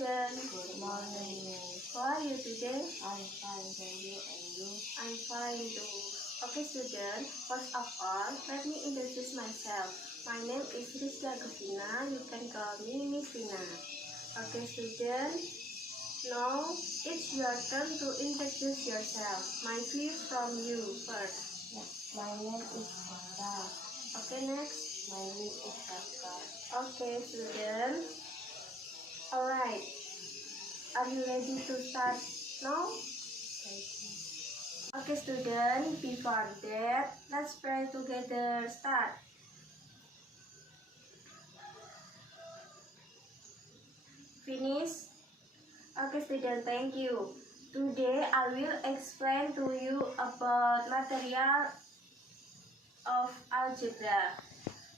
student. Good morning. How are you today? I'm fine, thank you. And you? I'm fine too. Okay student, first of all, let me introduce myself. My name is Rizka Gusina. You can call me Miss Rina. Okay student, now it's your turn to introduce yourself. My view from you first. My name is Kata. Okay, next. My name is Kaka. Okay student. Alright. Are you ready to start now? Okay student, before that, let's pray together. Start. Finish. Okay student, thank you. Today I will explain to you about material of algebra.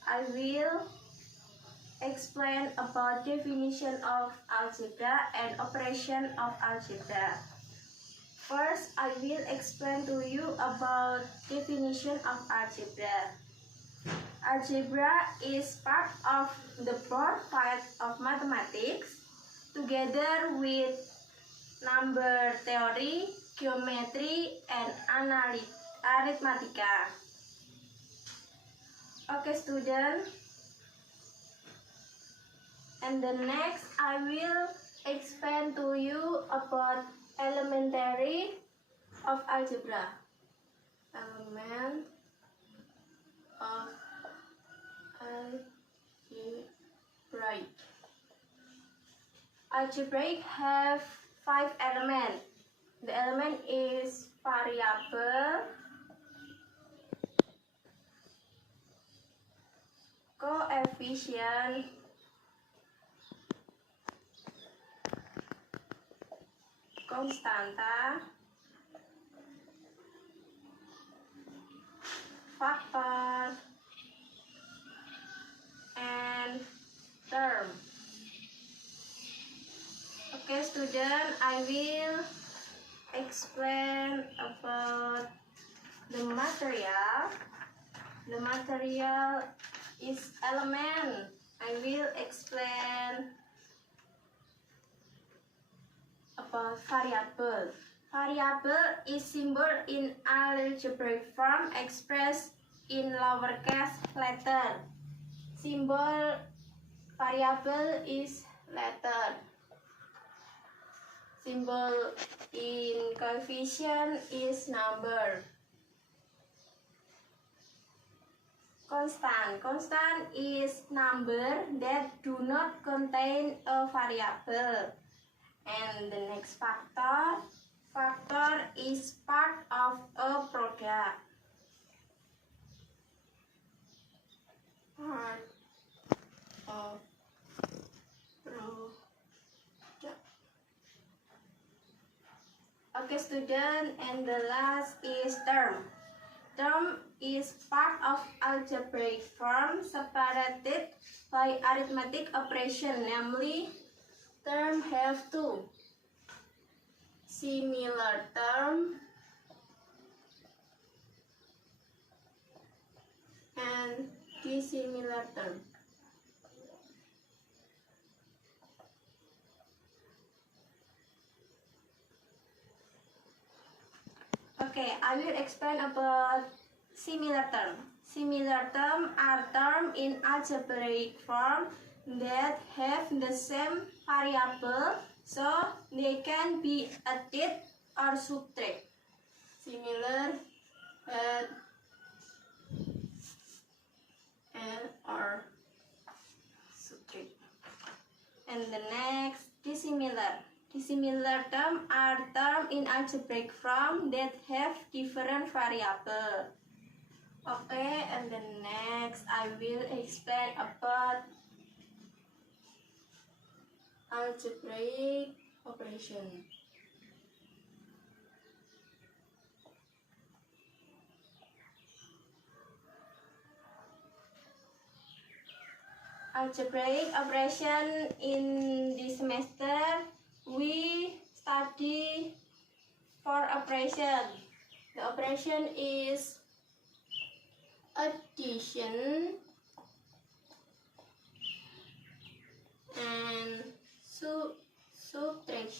I will explain about definition of algebra and operation of algebra. First, I will explain to you about definition of algebra. Algebra is part of the broad part of mathematics, together with number theory, geometry, and arithmetica. Okay, student. And the next, I will explain to you about elementary of algebra. Element of algebraic. Algebraic have 5 elements. The element is variable, coefficient, constanta, factor, and term. Okay student, I will explain about the material. The material is element. I will explain about variable. Variable is symbol in algebraic form expressed in lowercase letter. Symbol variable is letter. Symbol in coefficient is number. Constant is number that do not contain a variable. And the next factor is part of a product. Part of product. Okay student, and the last is term. Term is part of algebraic form separated by arithmetic operation, namely term have two: similar term and dissimilar term. Okay, I will explain about similar term. Similar term are terms in algebraic form that have the same variable, so they can be added or subtract. Similar, add, and or subtract. And the next, dissimilar. Dissimilar terms are terms in algebraic form that have different variables. Okay, and the next I will explain about algebraic operation. Algebraic operation in this semester we study 4 operations. The operation is addition and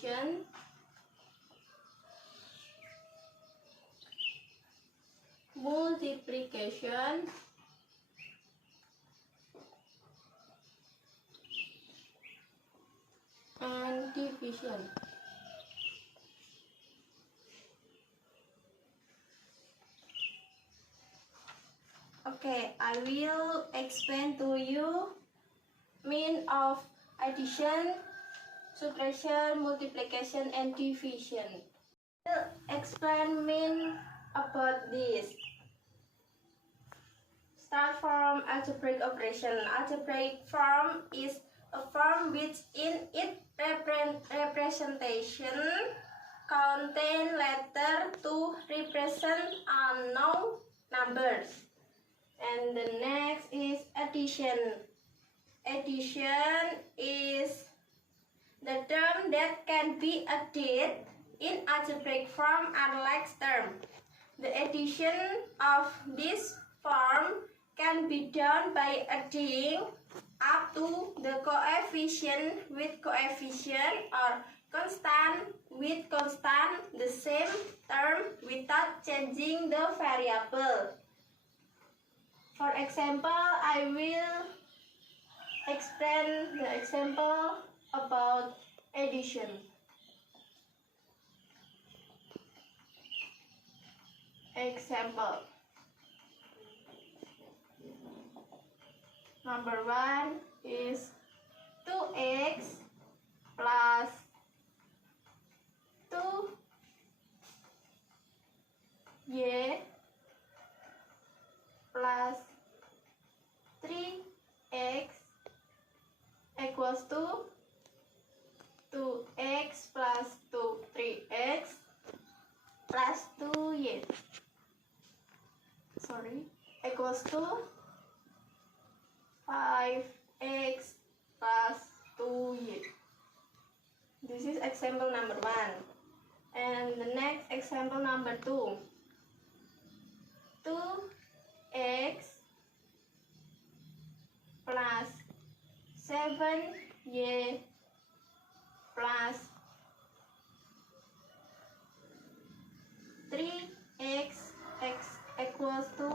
addition, multiplication, and division. Okay, I will explain to you mean of addition, subtraction, multiplication, and division. I'll explain mean about this. Start from algebraic operation. Algebraic form is a form which in its representation contain letter to represent unknown numbers. And the next is addition. Addition is the term that can be added in algebraic form unlike term. The addition of this form can be done by adding up to the coefficient with coefficient or constant with constant the same term without changing the variable. For example, I will explain the example about addition. Example. Number 1 is 2x plus 2y plus 3x equals to 2x plus 3x plus 2y equals to 5x plus 2y. This is example number 1. And the next example number 2. 2x plus 7y plus 3x equals to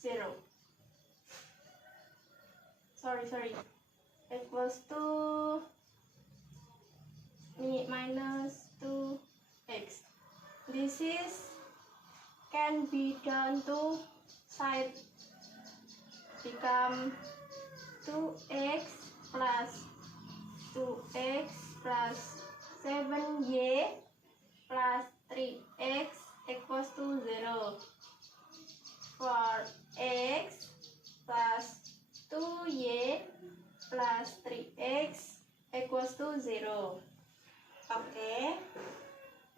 0. Equals to minus 2x. This is can be done to side become 2x plus 2x plus 7y plus 3x equals to 0. For x plus 2y plus 3x equals to 0. Okay.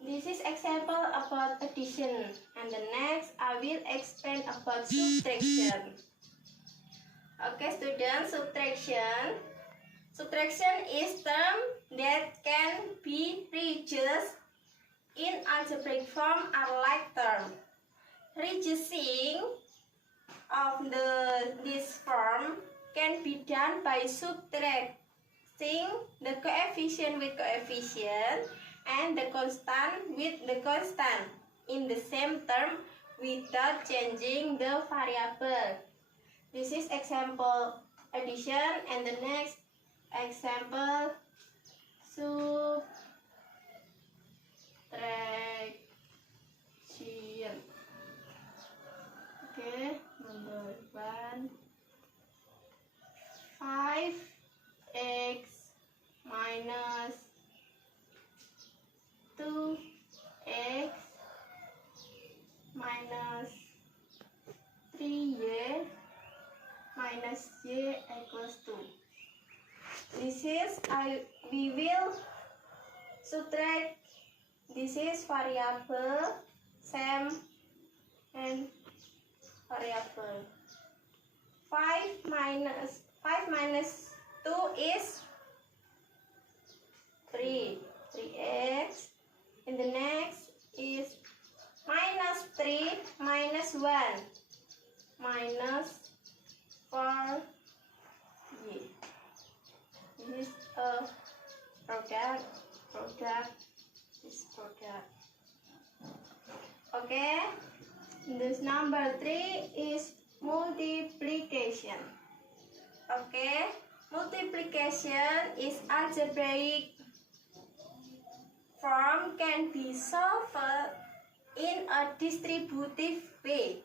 This is example about addition. And the next I will explain about subtraction. Okay, students, subtraction. Subtraction is term that can be reduced in algebraic form unlike term. Reducing of this form can be done by subtracting the coefficient with coefficient and the constant with the constant in the same term without changing the variable. This is example addition, and the next example subtraction. Okay, number 1. 5x minus 2x minus 3y minus y equals 2. This is we will subtract. This is variable, same and variable. 5 minus 2 is 3x, and the next is minus 3 minus 1 minus 4 Number 3 is multiplication. Okay, multiplication is algebraic form can be solved in a distributive way.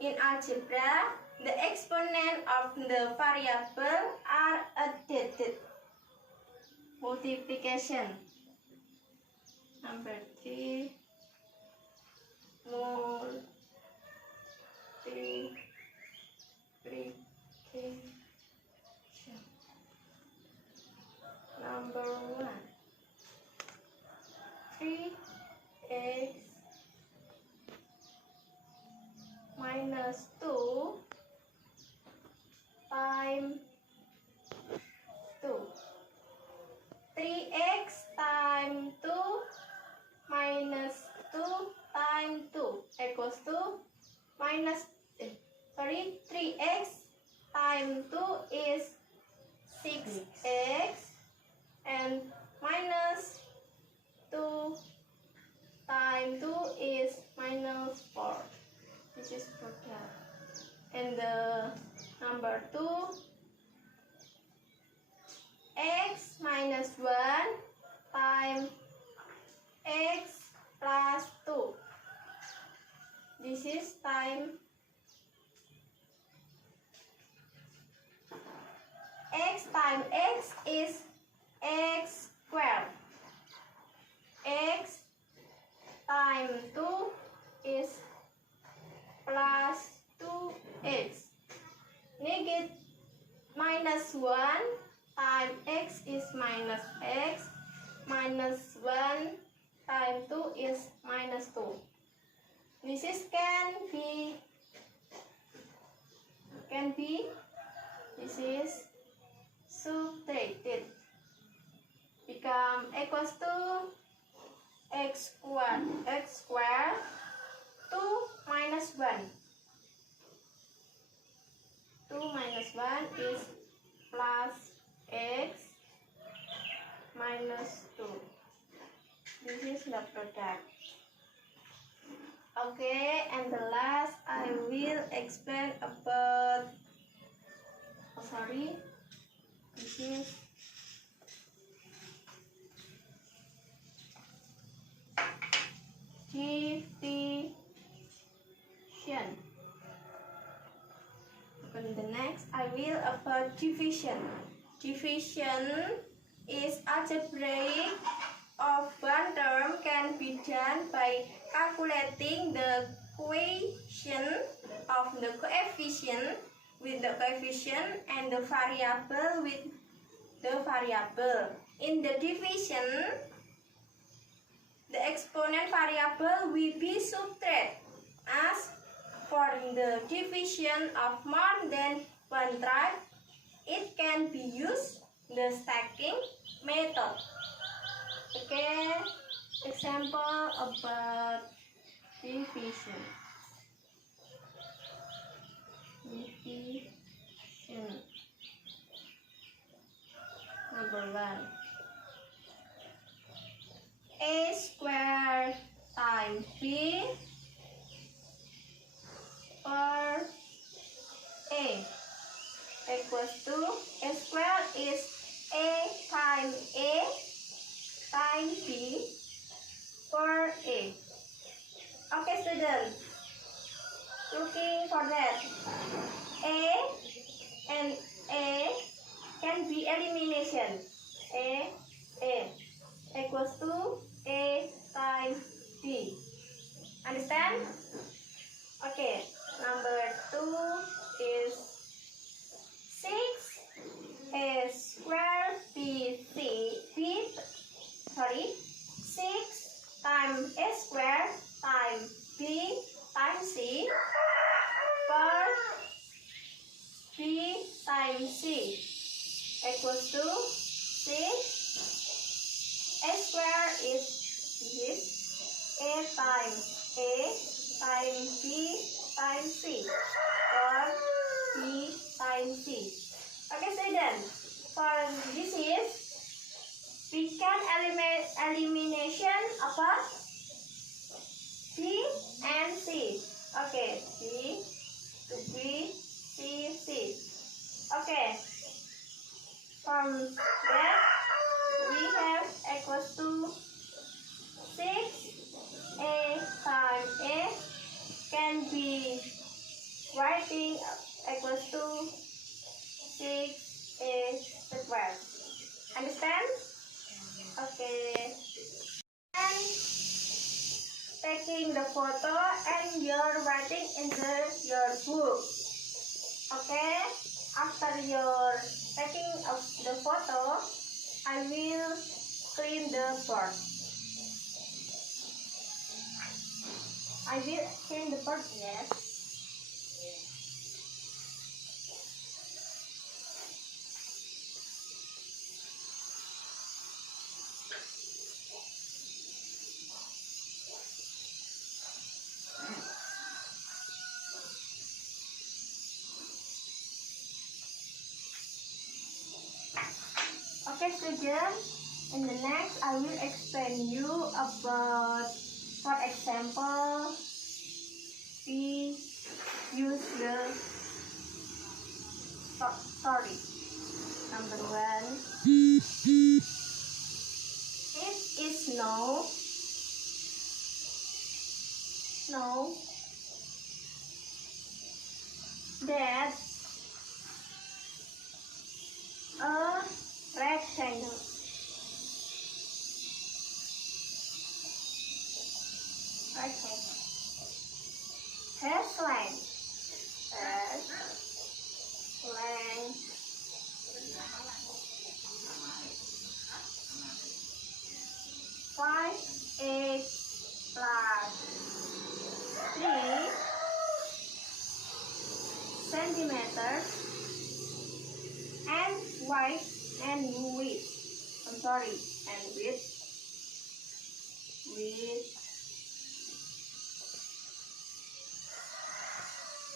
In algebra, the exponent of the variable are added. Multiplication. Number 3. Multiplication. Number 1. 3x minus 2 times 2. 3x times 2 minus 2 times 2 equals to 3x times 2 is 6x and minus 2 times 2 is minus 4. This is product. And the number 2, x minus 1 times x plus 2. This is time x times x is x squared. X times 2 is plus 2x. Negate minus 1 times x is minus x. Minus 1 times 2 is minus 2. This is can be this is subtracted. Become equals to x squared 2 minus 1. 2 minus 1 is plus x minus 2. This is the product. Okay, and the last I will explain about this is division. And the next I will about division. Division is algebraic of one term can be done by calculating the quotient of the coefficient with the coefficient and the variable with the variable. In the division, the exponent variable will be subtracted. As for the division of more than one type, it can be used the stacking method. Okay, example about division. Number 1. A squared times B or A equals to A squared is A times B for A. Okay, students, looking for that. A and A can be elimination. A equals to A times B. Understand? Okay, number 2 is 6 A squared 6 times A squared times B times C per B times C equals to 6. A squared is this A times B times C or B times C. Okay, students, for this is we can elimination apa? B and C. Okay, B writing in your book. Okay, after your taking of the photo, I will clean the board. I will clean the board, yes. Okay, students, in the next I will explain you about, for example, we use the story. Number 1, it is snow that a rectangle has length 5x plus 3 centimeters and width and width. I'm sorry, and width.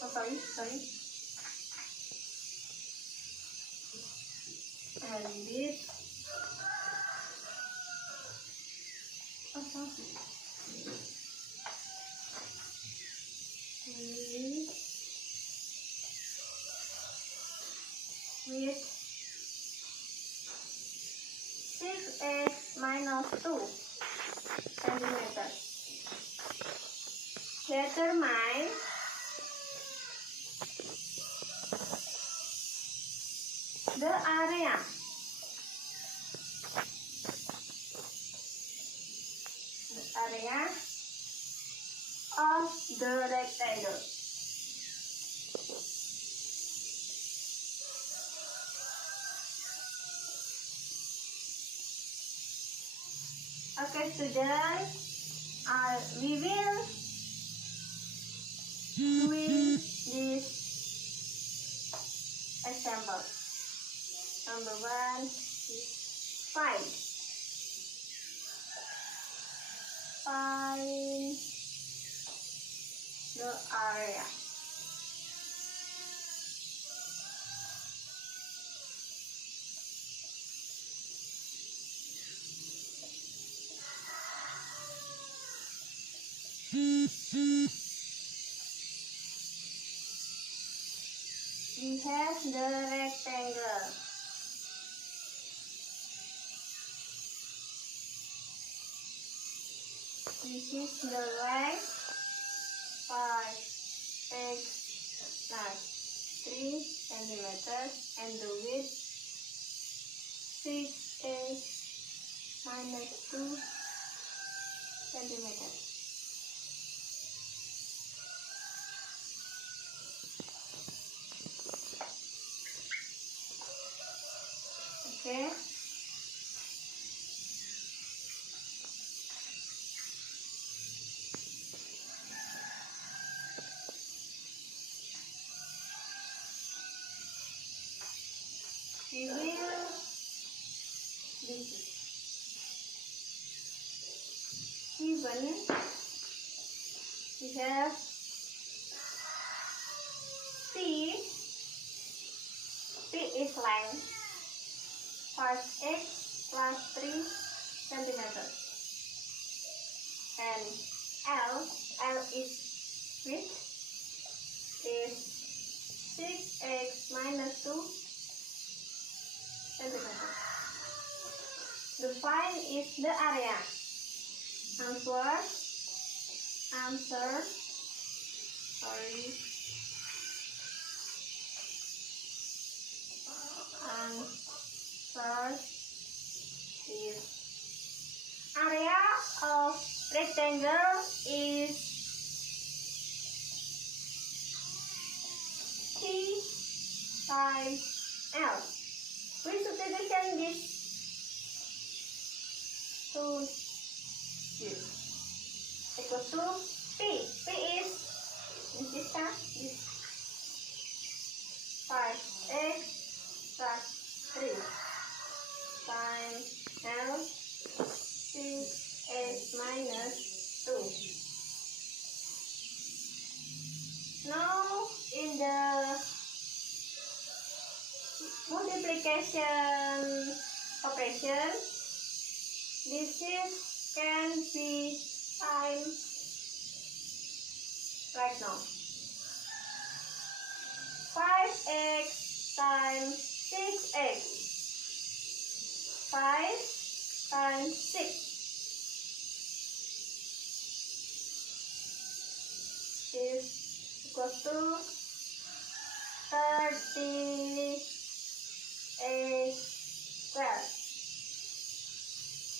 Oh, sorry. And width. Oh, sorry. With 6x minus 2 centimeters. Determine the area of the rectangle. Okay, students, we will doing this example. Number 1 is find the area. We have the rectangle. This is the length 5x plus 3 centimeters and the width 6x minus 2 centimeters. Okay. We will this is given we have P is length 5x plus 3 centimeters and L is width is 6x minus 2 centimeters. The find is the area. Answer. Answer is area of rectangle is 5L. We substitution this to this equal to P. P is this this 5x plus 3 times L 6x minus 2. Now in the multiplication operation, this is can be times right now. 5x times 6x. 5 times 6 is equal to 30x squared.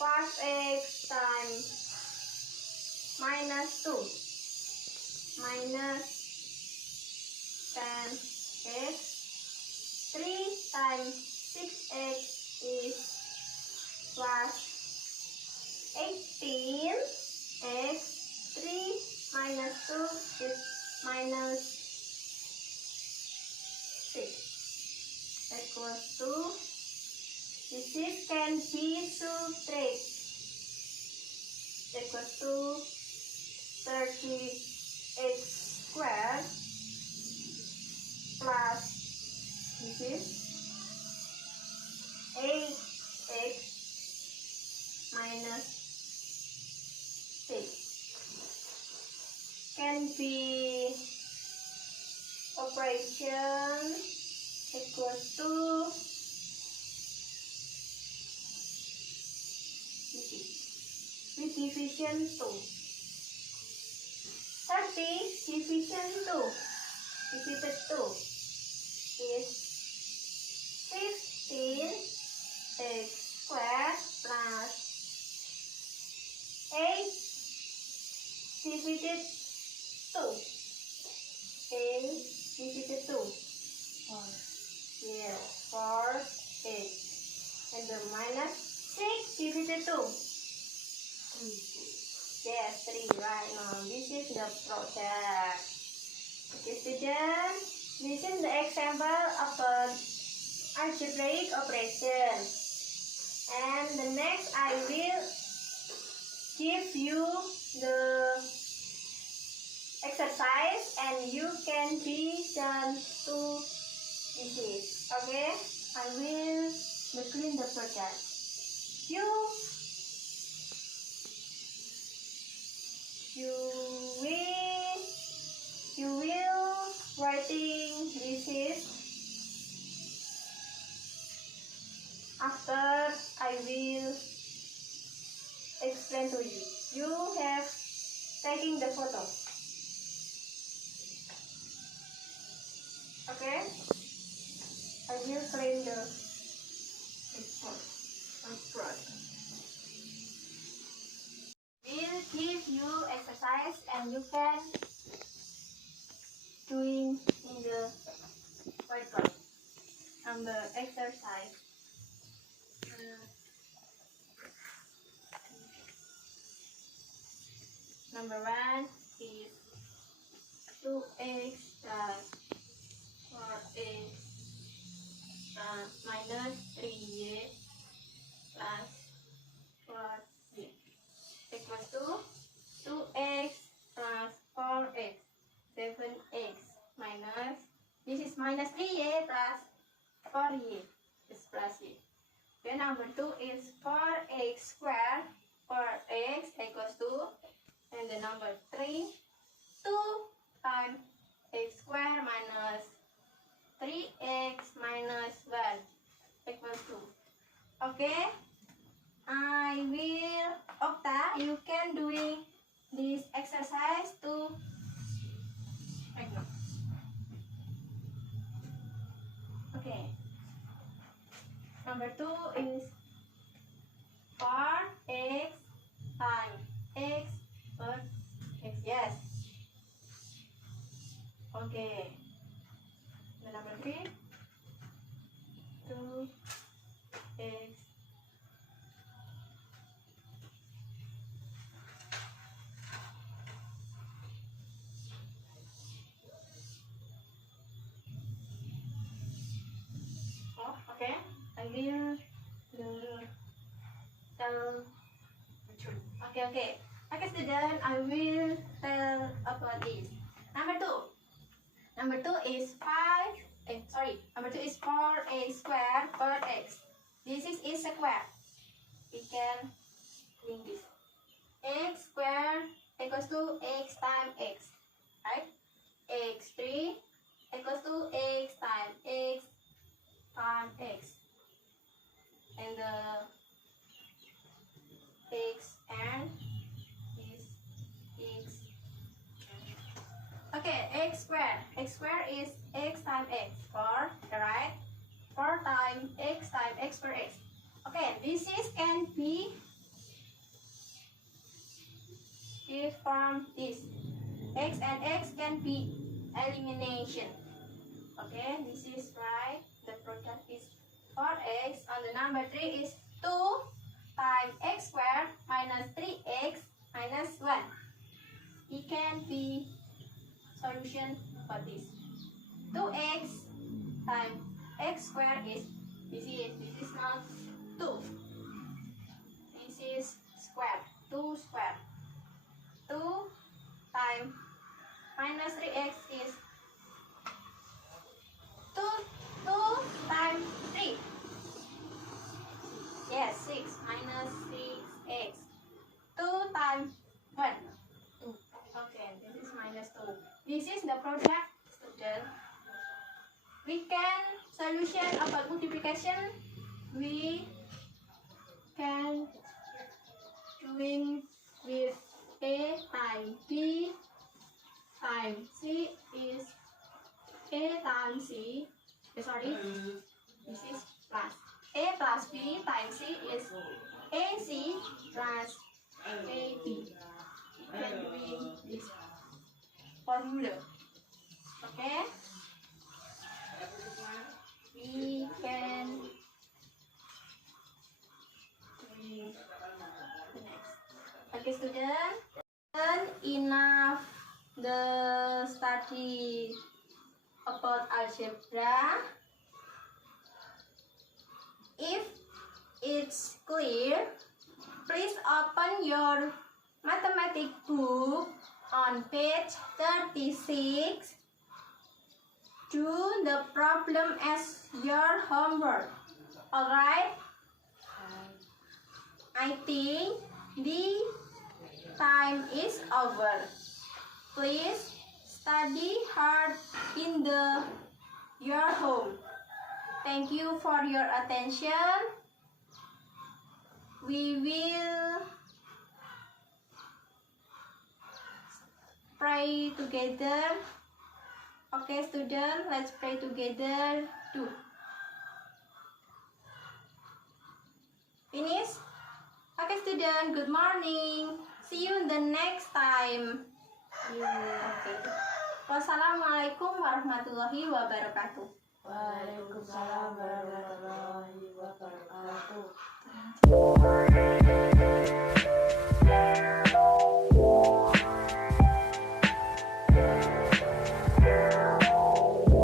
5x times minus 2 minus 10x. 3 times 6x is plus 18x. 3 minus 2 is minus 6 equals to, this is can be subtracted, equals to 30x squared plus this is 8x minus 6 can be operation equals to with division 2. 30 division 2 divided 2 is 15x squared plus 8 divided 2. 8 divided 2. 4. Yeah, 4, 8. And the minus 6 divided 2. 3. Yes, 3, right. Now, this is the product. Okay, students, this is the example of an algebraic operation. And the next, I will give you the exercise and you can be done to this. Okay, I will clean the project. You will writing this is after I will explain to you. You have taking the photo. Okay? I will clean the front. We'll give you exercise and you can doing in the whiteboard. Number exercise. Number 1 is 2x plus 4x minus 3y plus 4y equals to 2x plus 4x 7x minus, this is minus 3y plus 4y is plus y. Then number 2 is 4x squared, 4x equals to, and the number 3, 2 times x squared minus 3x minus 1 equals to. Okay, I will, Okta, you can doing this exercise to right now. Okay, number 2 is 4x times x plus x. Yes. Okay. The number 3, Okay, I will tell. Okay. Okay, student, I will tell about this. Number two is number two is 4x squared per x. This is a square. We can link this. X squared equals to x times x, right? X3 equals to x times x times x. And the x and is x. Okay, x squared is x times x, 4, right? 4 times x per x. Okay, this is can be from this. X and x can be elimination. Okay, this is right. The product is 4x. And the number 3 is 2 times x squared minus 3x minus 1. It can be solution for this. 2x times x squared is this is not 2. This is square. 2 square. 2 times minus 3x is 2 times 3. Yes, 6 minus 6x. 2 times 1. 2. Okay, this is minus 2. This is the product, student. We can solution about multiplication. We can doing with a times b times c is a times c. Sorry, this is plus a plus b times c is ac plus ab. We can doing this formula. Okay, we can doing the next. Okay, student, enough the study about algebra. If it's clear, please open your mathematics book on page 36. Do the problem as your homework. Alright? I think the time is over. Please study hard in your home. Thank you for your attention. We will pray together. Okay, student, let's pray together too. Finish? Okay, student, good morning. See you the next time. Okay. Wassalamualaikum warahmatullahi wabarakatuh. Waalaikumsalam warahmatullahi wabarakatuh.